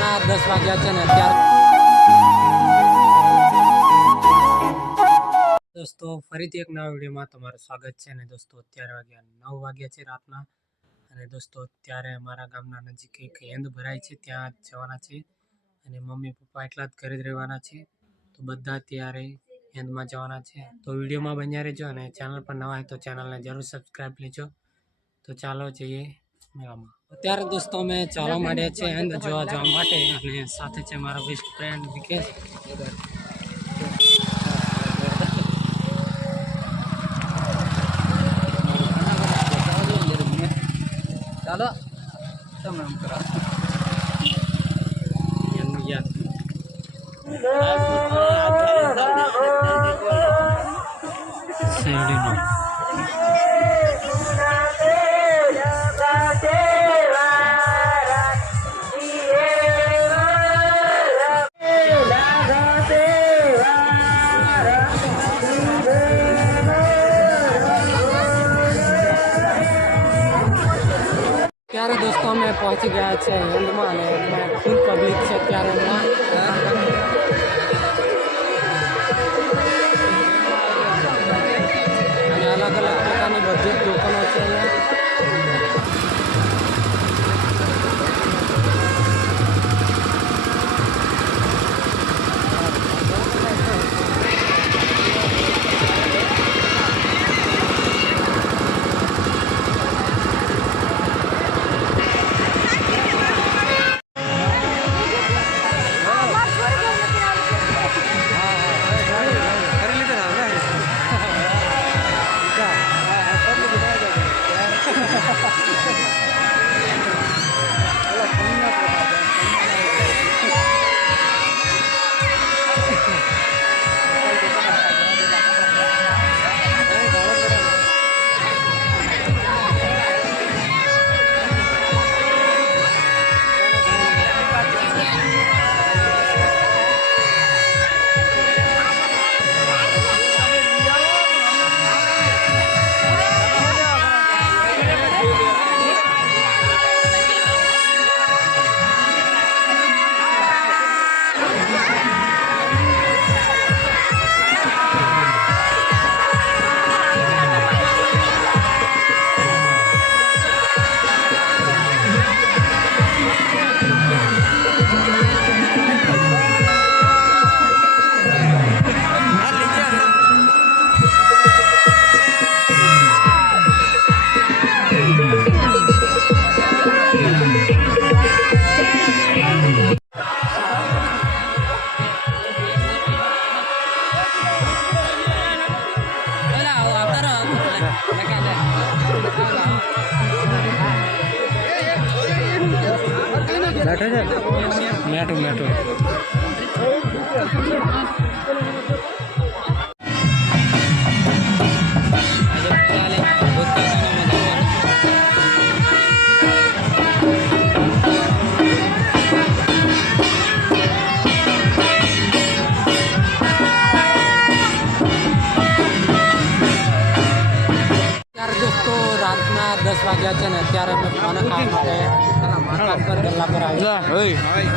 રાતના 10 વાગ્યા છે ને અત્યારે દોસ્તો ફરીથી એક નવા વિડીયોમાં તમારું સ્વાગત છે ને દોસ્તો અત્યારે 9 વાગ્યા છે રાતના અને દોસ્તો અત્યારે અમારા ગામના નજીક એક હેન્દ ભરાય છે ત્યાં જવાના છે અને મમ્મી પપ્પા એટલા જ ઘરે જ રહેવાના છે તો બધા ત્યારે હેન્દમાં જવાના છે તો વિડીયોમાં બન્યા રહેજો અને ચેનલ પર નવા હોય તો ચેનલને જરૂર સબસ્ક્રાઈબ લેજો તો ચાલો જઈએ મેળામાં અત્યારે દોસ્તો અમે ચાલવા માંડ્યા છે હેન્દ જોવા જવા માટે અને સાથે છે મારો બેસ્ટ ફ્રેન્ડ વિકેશ ચાલો તમે આમ કરો શેરડીનો ત્યારે દોસ્તો અમે પહોંચી ગયા છે હેન્દમાં અને ફૂલ પબ્લિક છે ત્યારે અને અલગ અલગ પ્રકારની બધી જ દુકાનો છે અહીંયા મેઠું મેઠું દોસ્તો રાતના 10 વાગ્યા છે ને અત્યારે અમે ખાના ખાવા માટે ગલ્લા પર આવ્યા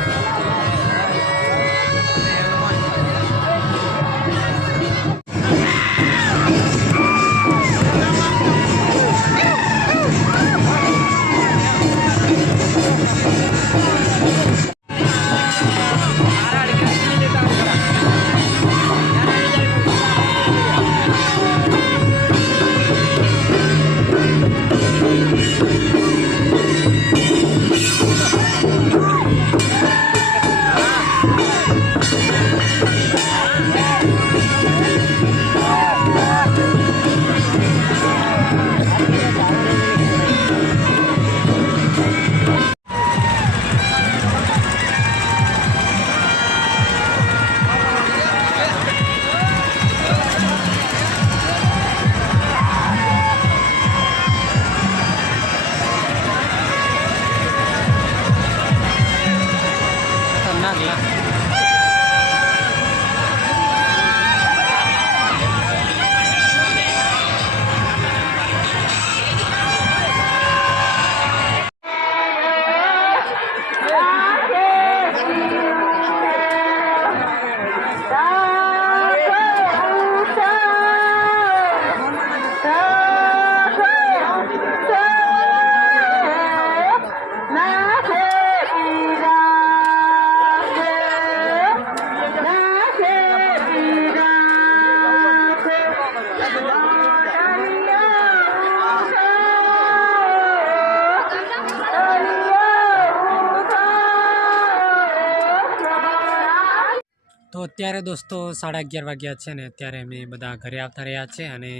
અત્યારે દોસ્તો 11:30 વાગ્યા છે ને અત્યારે અમે બધા ઘરે આવતા રહ્યા છે અને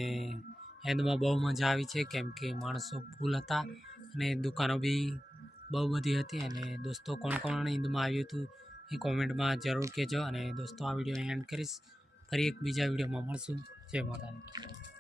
હેન્દમાં બહુ મજા આવી છે કેમ કે માણસો ફૂલ હતા અને દુકાનો બી બહુ બધી હતી અને દોસ્તો કોણ કોણ ઈદમાં આવ્યું હતું એ કોમેન્ટમાં જરૂર કહેજો અને દોસ્તો આ વિડીયો એન્ડ કરીશ. ફરી એક બીજા વિડીયોમાં મળશું. જય માતાજી.